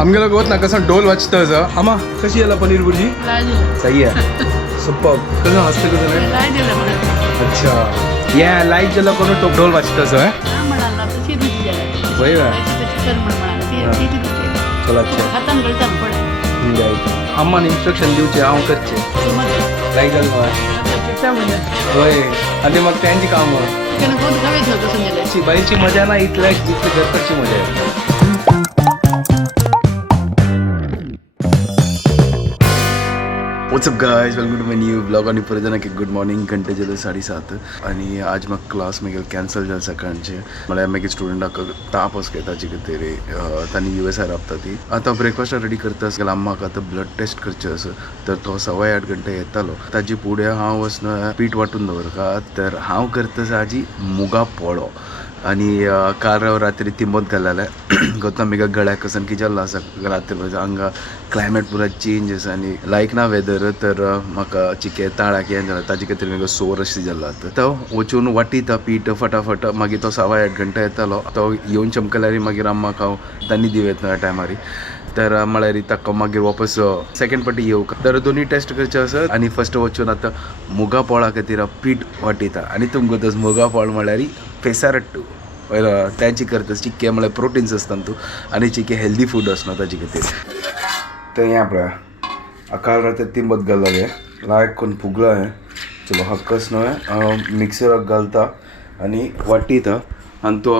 आमगे लोग होत ना कसं डोल वाजतं असं आमा कशी याला पनीर भुर्जी सही है सुपर कसं हसतं कसं अच्छा या लाईट ज्याला कोण टोक डोल वाजतं असं आहे वही चला अच्छा अम्मा इन्स्ट्रक्शन दिवचे हांव करचे लाईट जालं होय आणि मग त्यांची कामं बाईची मजा ना इथल्या जिथली घरची मजा आहे what's up guys welcome to my new blog आणि परत की गुड मॉर्निंग घंटे झाले 7:30 आणि आज मग क्लास मागीर कॅन्सल झाले सकाळचे मला मागीर स्टुडंटाक ताप घेता जी कितें तांणी USA राबता ती आतां ब्रेकफास्ट रेडी करता आसतना म्हाका आतां ब्लड टेस्ट करचें आसा तर तो 8:15 घंटे येतालो ताजे फुडें हांव वचना पीठ वांटून दवरता तर हांव करता आजी मुगा पोळो आणि काल रात्री तिंबत घालले गौतम मेगा गळ्याक कसन की जाल्लो आसा रात्री हांगा क्लायमेट पुरा चेंज आसा आनी लायक ना वेदर तर म्हाका चिके ताळाक हें जालें ताजे खातीर मेगा सोर अशी जाल्लो तो वचून वाटीता पीठ फटाफट मागीर तो 8:15 घंटे येतालो तो येवन चमकल्यार मागीर अम्माक हांव तांणी दिवेत ना टायमार तर म्हळ्यार ताका मागीर वापस सेकंड पाटी येवंक तर दोनी टेस्ट करचे आसा आनी फस्ट वचून आतां मुगा पोळा खातीर पीठ वाटयता आनी तुमकां तस मुगा पोळ म्हळ्यार पेसारट्टू त्यांची करता चिक्के म्हळ्यार प्रोटीन्स आसता तूं आनी चिक्के हेल्दी फूड आसना ताजे खातीर तर हें पळय काल रात्री तिंबत घालले लायक करून फुगला हें चलो हक्कस न्हय मिक्सराक घालता आनी वाटयता आनी तो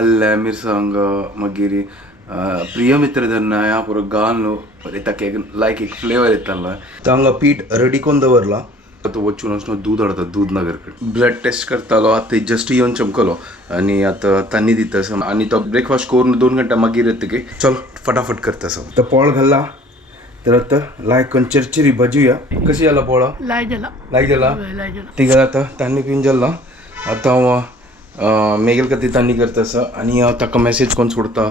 आल्ले मिरसांग मागीर प्रिय मित्र धरना ह्या पुरो घालून ताका लायक एक फ्लेवर येतालो हांगा पीठ रेडी करून दवरला तो वचून वचून दूध हाडता दूध नगर ब्लड टेस्ट करतालो आतां जस्ट येवन चमकलो आनी आतां तांणी दिता आनी तो ब्रेकफास्ट करून 2 घंटा मागीर येतकी चल फटाफट करता तो पोळ घालला तर आतां लायक करून चरचरी भाजूया कशी जाला पोळा लायक जाला ती घाल आतां तांणी पिवन जाल्ला आतां हांव मेगेल खातीर तांणी करता आसा आनी हांव ताका मॅसेज करून सोडता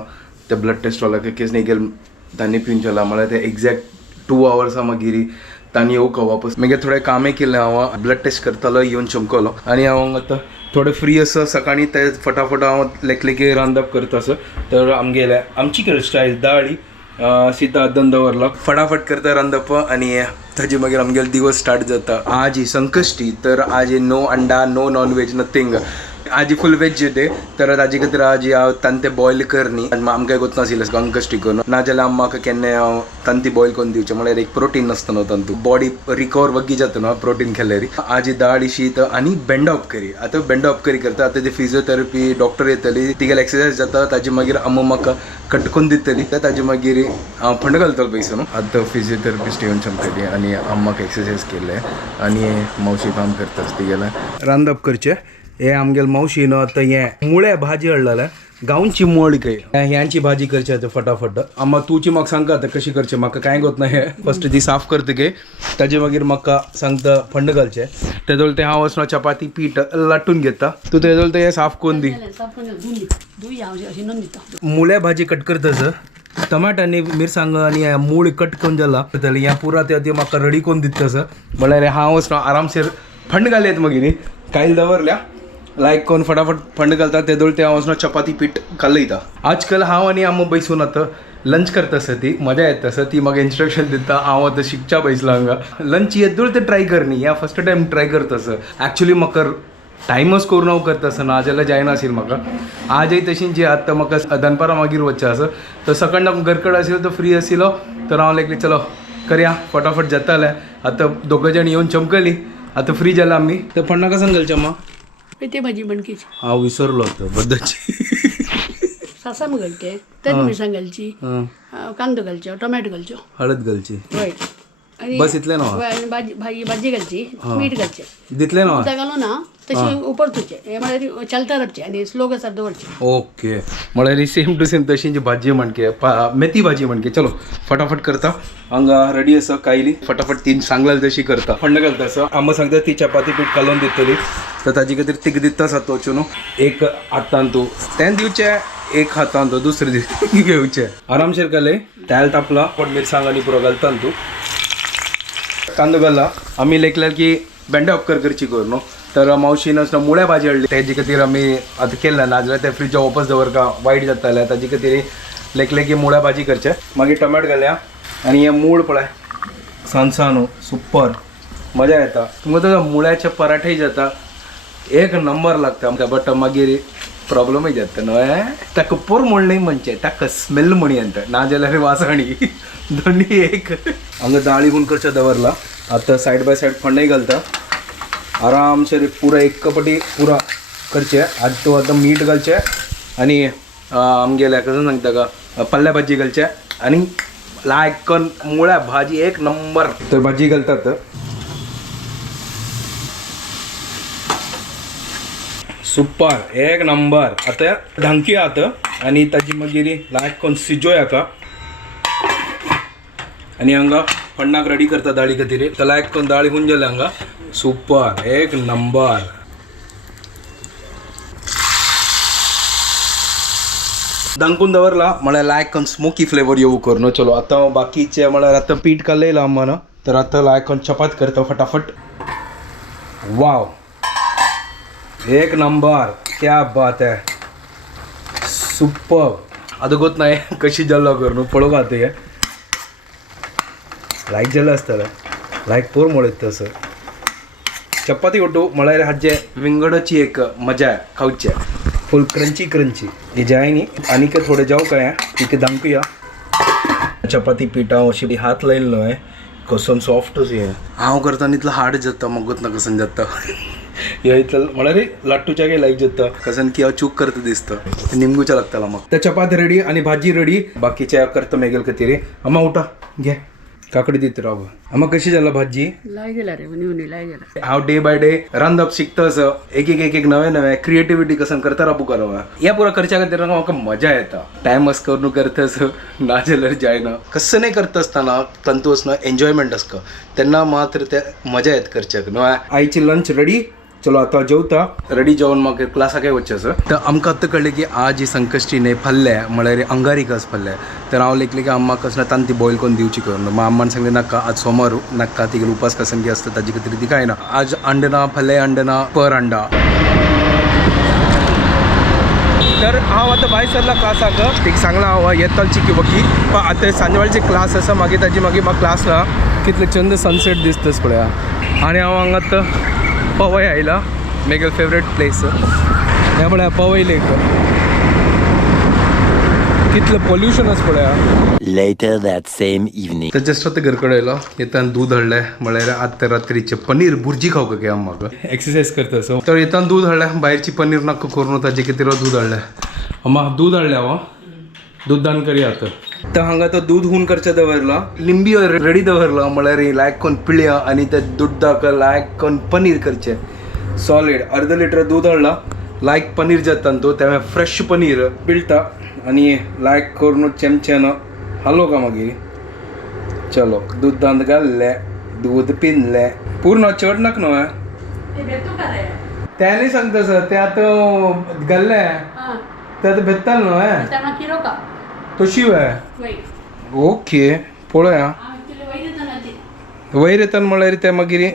त्या ब्लड टेस्ट वाल्याक केस नेगेल तांणी पिवन जाला म्हळ्यार ते एक्झॅक्ट 2 आवर्सा मागीर तांणी येवका वापस मागीर थोडें कामें केलें हांव ब्लड टेस्ट करतालो येवन चमकलो आनी हांव आतां थोडें फ्री आसा सकाळीं ते फटाफट हांव लेकलेके रांदप करता आसा तर आमची स्टायल दाळी सीता आदन दवरला फटाफट करता रांदप आनी ताजे मागीर आमगेलो दिवस स्टार्ट जाता आज ही संकश्टी तर आज नो अंडा नो नॉन वेज नथींग आज फुल वेज डे तर ताजे खातीर आज हांव तांते बॉयल करनी आमकां गोत नाशिल्लें संकश्टी करून नाजाल्यार म्हाका केन्ना हांव तांती बॉयल करून दिवचें म्हळ्यार एक प्रोटीन नासता न्हू तांतू बॉडी रिकवर वग्गी जाता न्हू प्रोटीन खेळ्ळेरी आज दाळ शीत आनी बेंडा उपकरी आतां बेंडा उपकरी करता आतां ती फिजिओथेरपी डॉक्टर येतली तिगेल एक्सरसायज जाता ताजी मागीर अम्मा म्हाका कटकून दितली ताजे मागीर हांव फंड घालतलो पयसो न्हू आतां फिजिओथेरपिस्ट येवन चमकली आनी अम्माक एक्सरसायज केले आनी मावशी काम करता तिगेलें रांदप करचें हे आमगेल मावशीन आतां हें मुळे भाजी हाडलें गांवची मोळ काय ह्यांची भाजी करची आतां फटाफट अम्मा तुची म्हाका सांगता आतां कशी करचें म्हाका कांय गोत ना हें फस्ट ती साफ करता गे ताजे मागीर म्हाका सांगता फंड घालचें तेदोल तें हांव वचून चपाती पीठ लाटून घेता तूं तेदोल तें साफ करून दी मुळे भाजी कट करता टमाट आनी मिरसांग आनी मूळ कट करून जाला ह्या पुरा ते म्हाका रेडी करून दिता आसा म्हळ्यार हांव वचून आरामसेर फंड घालयत मागीर कायल दवरल्या लायक करून फटाफट फंड घालता तेदोळ ते हांव वचून चपाती पीठ घालयता आजकाल हांव आनी अम्मा बैसून आतां लंच करता आसा ती मजा येता आसा ती म्हाका इन्स्ट्रक्शन दिता हांव आतां शिकच्या बैसला हांगा लंच येदोळ ते ट्राय करनी ह्या फस्ट टायम ट्राय करता आसा एक्चुली म्हाका टायमच करून हांव करता आसा नाजाल्यार जायनाशिल्लें म्हाका आजय तशीं जी आतां म्हाका दनपारां मागीर वचचें आसा तर सकाळ घरकड आशिल्लो तो फ्री आशिल्लो तर हांव लायकली चलो करया फटाफट जातालें आतां दोग जाण येवन चमकली आतां फ्री जाला आमी तर फंडा कसन घालचें अम्मा ते भाजी बनकीची हांव विसरलो होतो बद्दलची सासाम घालचे तेच मिरसांग घालची कांदो घालचो टोमॅटो घालचो हळद घालची हय आनी बस इतलें न्हू भाजी घालची मीठ घालचें दितलें न्हू घालूं ना तशी उपरतुचें हे म्हळ्यार चलता रावचें आनी स्लो गॅसार दवरचें ओके म्हळ्यार ही सेम टू सेम तशी जी भाजी म्हणके मेथी भाजी म्हणके चलो फटाफट करता हांगा रेडी आसा कायली फटाफट तीन सांगलां तशी करता फंड घालता आसा आम्मा सांगता ती चपाती पीठ घालून दितली तर ताजे खातीर तीक दिता आसा तो वचून एक हातान तूं तें दिवचें एक हातान तो दुसरें घेवचें आरामसेर घाले तेल तापला पण मिरसांग आनी पुरो घालता तूं कांदो घाला आमी लेखल्यार की बेंडा उपकार करची कर न्हू तर मावशीन मुळ्या भाजी हाडली तेजे खातीर आमी आतां केलें नाजाल्यार ते फ्रिजा वापस दवरका वायट जातालें ताजे खातीर लेकी मुळ्या भाजी करचे मागीर टोमॅटो घालया आणि हे मूळ पळय सांसानो सुपर मजा येता तुमकां तर मुळ्याचे पराठे जाता एक नंबर लागता आमकां बट मागीर प्रॉब्लमूय जाता न्हय ताका पोर म्हणली म्हणचे ताका स्मेल म्हणी येता ना जाल्यार वासणी दोन्ही एक हांगा दाळी हुन करचे दवरला आतां सायड बाय सायड फंडय घालता आरामसे पुरा एक कपटी पुरा करचे आतां मीठ घालचे आनी आमगेल्या कसं सांगता का पल्ल्या भाजी घालचे आनी लायक करून मुळ्या भाजी एक नंबर तर भाजी घालतात सुपर एक नंबर आता ढांकी आता आणि ताजी मागीर लायक करून शिजोयाका आणि हांगा फण्णाक रेडी करता दाळी खातीर तर लायक करून दाळी होऊन जाल्या हांगा सुपर एक नंबर दांकून दवरला म्हळ्यार लायक करून स्मोकी फ्लेवर येऊ करून चलो आता बाकीचे म्हळ्यार आता पीठ काडलेला अम्मान तर आता लायक करून चपात करता फटाफट वाव एक नंबर क्या बात है सुपर आता गोत नाही कशी जल्लो करून पळोवंक आता हे लायक जालें आसतलें लायक पोर म्हणत तसं चपाती ओटू म्हळ्यार हाजे विंगडाची एक मजा खावचे फुल क्रंची हे जाय न्ही आनीक थोडे जाऊ काय ठीक दांकुया चपाती पिठा अशी हात लायलो न्हय कसून सॉफ्टच हे हांव करतना इतलो हार्ड जाता मगत ना कसन जाता हे इतलं म्हळ्यार लाट्टूच्या लायक जाता कसन की हांव चूक करता दिसता निमगुच्या लागताला मग त्या चपाती रेडी आणि भाजी रेडी बाकीच्या करता मेगेल खातीर अम्मा उठा घे काकडी दित राव अम्मा कशी जाला भाजी लाय गेला रे उनी लाय गेला हांव डे बाय डे रांदप शिकता असो एक नवे क्रिएटिविटी कसन करता राबू करवा या पुरा करच्या खातीर म्हाका मजा येता टायम अस करून करता असो ना जाल्यार जायना कसं नाही करता आसतना तंतू असणं एन्जॉयमेंट असतं तेन्ना मात्र ते मजा येत करच्याक न्हय आईची लंच रेडी चलो आता जेवता रेडी जेवण म्हाका क्लासाक वचचें तर आमकां आतां कळ्ळें की आज ही संकश्टीने फल्ले म्हळ्यार अंगारी कस फल्ले तर हांव लेखलें की अम्माक कसं तान ती बॉयल करून दिवची करून मग अम्मान सांगलें नाका आज सोमारू नाका तिगे उपास कसन की आसता ताजे खातीर ती काय ना आज अंडना फल्ले अंडना पर अंडा तर हांव आतां भायर सरला क्लासाक ठीक सांगला हांव येतालची की बकी पण आतां सांजवाळचे क्लास आसा मागीर ताजी मागीर म्हाका क्लास ना कितले चंद सनसेट दिसतास पळया आनी हांव हांगा पवई आयला मेगल फेवरेट प्लेस हे म्हळ्यार पवई लेक कितलं पोल्युशन आस पळया Later that same evening. तर जस्ट आता घर कडेन आयलो येतान दूध हाडलें म्हळ्यार आतां रात्रीचे पनीर भुर्जी खावंक गे म्हाका एक्सरसायज करता सो तर येतान दूध हाडलें भायरची पनीर नाका करून ताजे खातीर दूध हाडलें अम्मा दूध हाडलें हांव दूध दान करया आतां तर हांगा तो दूध हुन करचें दवरला लिंबी रेडी दवरला म्हळ्यार लायक करून पिळया आनी ते दुधाक लायक करून पनीर करचें सॉलिड अर्द लिटर दूध हाडला लायक पनीर जाता तो तें फ्रेश पनीर पिळटा आनी लायक करून चमच्यान हालो का मागीर चलो दुधांत घाल्लें दूध पिनलें पूर्ण चड नाका न्हय तें न्ही सांगता सर तें आतां घाल्लें तें आतां भेत्ताल न्हय तशी वय ओके पळोवया वयर येताना म्हळ्यार ते मागीर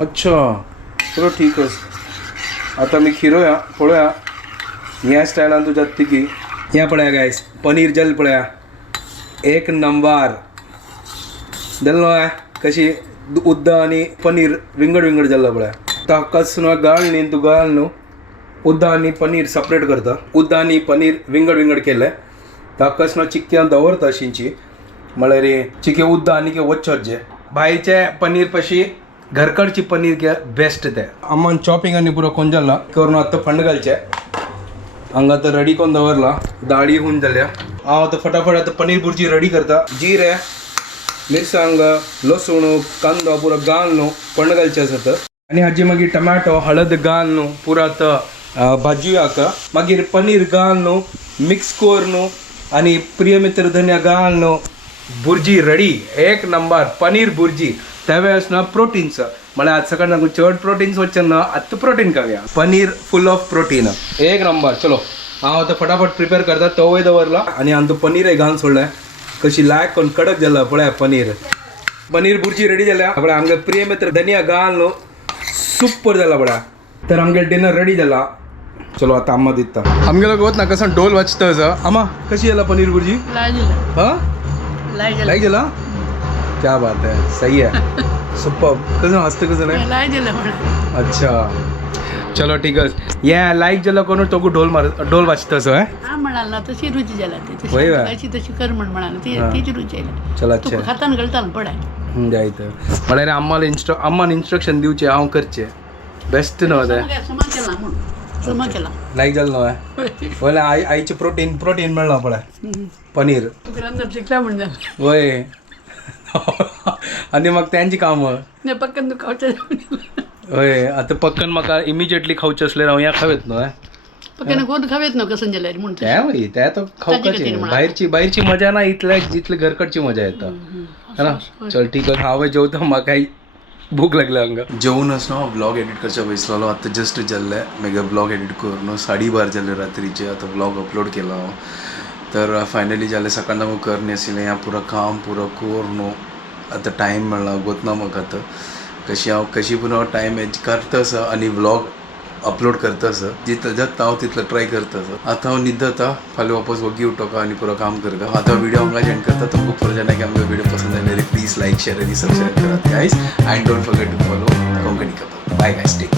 अच्छा चलो ठीक आसा आतां आमी खिरोया पळोवया ह्या स्टायलान तूं जाता की हें पळया गायस पनीर जल पळया एक नंबर जालें न्हय कशी उद्दा आनी पनीर विंगड जाल्लो पळया ताकाच न्हय गाळ न्ही तूं गाळ न्हू उद्दा आनी पनीर सेपरेट करता उद्दा आनी पनीर विंगड केले ताकाच न्हय चिक्क्यान दवरता अशींची म्हळ्यार चिके उद्दा आनी के वच्चोचे भायरचे पनीर पशी घरकडची पनीर के बेस्ट ते अम्मान चॉपिंग आनी पुरो कोण जाल्ला करून आतां फंड घालचे हांगा आतां रेडी करून दवरला दाळी होऊन जाल्या हांव आतां फटाफट आतां पनीर भुर्जी रेडी करता जिरे मिरसांग लसूण कांदो पुरो घालून फंड घालचे आसा आनी हाजी मागीर टमाटो हळद घालून पुरो आतां भाजी हाका मागीर पनीर घालून मिक्स करून आनी प्रिय मित्र धनिया घालून भुर्जी रेडी एक नंबर पनीर भुर्जी त्यावेळेस ना प्रोटीन्स म्हळ्यार आज सकाळ सांगू चड प्रोटीन्स वच्चे ना आतां प्रोटीन खावया पनीर फुल ऑफ प्रोटीन एक नंबर चलो हांव आतां फटाफट प्रिपेर करता तवय दवरला आनी हांव तो पनीर घालून सोडलें कशी लायक करून कडक जाला पळय पनीर भुर्जी रेडी जाल्या पळय आमगे प्रिय मित्र धनिया घालून सुपर जाला पळय तर आमगे डिनर रेडी जाला चलो आता अम्मा दिता आमगेला गोत ना कसं डोल वाजतं असं अम्मा कशी याला पनीर भुर्जी लाई दिलं हा लाई दिलं लाईक गेला क्या बात है सही है सुपर कसं हसतं कसं नाही लाई दिलं म्हणा अच्छा चलो ठीक आहे या लाईक ज्याला कोण तो ढोल वाजतं असं आहे हा म्हणाल ना तशी रुची झाला ते तशी होय का? करायची तशी कर म्हणाल ती हा. तीच रुची आहे चला तू अच्छा खाताना गळताना पडाय जायचं मला रे अम्माला इन्स्ट्रक्शन दिवचे हांव करचे बेस्ट नव्हतं समा केला म्हणून समा केला लाईक झालं नव्हे बोला आईचे प्रोटीन मिळणार पडा पनीर तुका नंतर शिकला म्हणून होय आणि मग त्यांची कामं नाही पक्कन तू खावच्या होय आता पक्कन म्हाका इमिजिएटली खावचे असले हांव या खावेत न्हय पक्कन कोण खावेत ना कसं जाल्यार म्हणून त्या भाई त्या तर खाऊकाचे बाहेरची मजा ना इथल्या जिथली घरकडची मजा येतं है ना चल ठीक आहे हांव जेवता म्हाका भूक लागल्या हांगा जेवूनच न्हू ब्लॉग एडिट करच्या बसलेलो आतां जस्ट जाल्ले मेगा ब्लॉग एडिट करून न्हू 12:30 जाले रात्रीचे आतां ब्लॉग अपलोड केला हांव तर फायनली जालें सकाळना हांव करनी आशिल्लें ह्या पुरो काम पुरो कोर न्हू आतां टायम मेळना गोतना म्हाका आतां कशी पूण हांव टायम एज करता आनी व्लॉग अपलोड करता जितलं जगता हांव तितलं ट्राय करता आतां हांव न्हिदता फाल्यां वापस वगी उठोका आनी पुरो काम करता आतां व्हिडिओ हांगा एंड करता तुमकां पुरो जाणांक आमचो व्हिडिओ पसंद आयल्यार प्लीज लायक शेअर आनी सबस्क्राईब करात guys and don't forget to follow Konkani couple bye guys take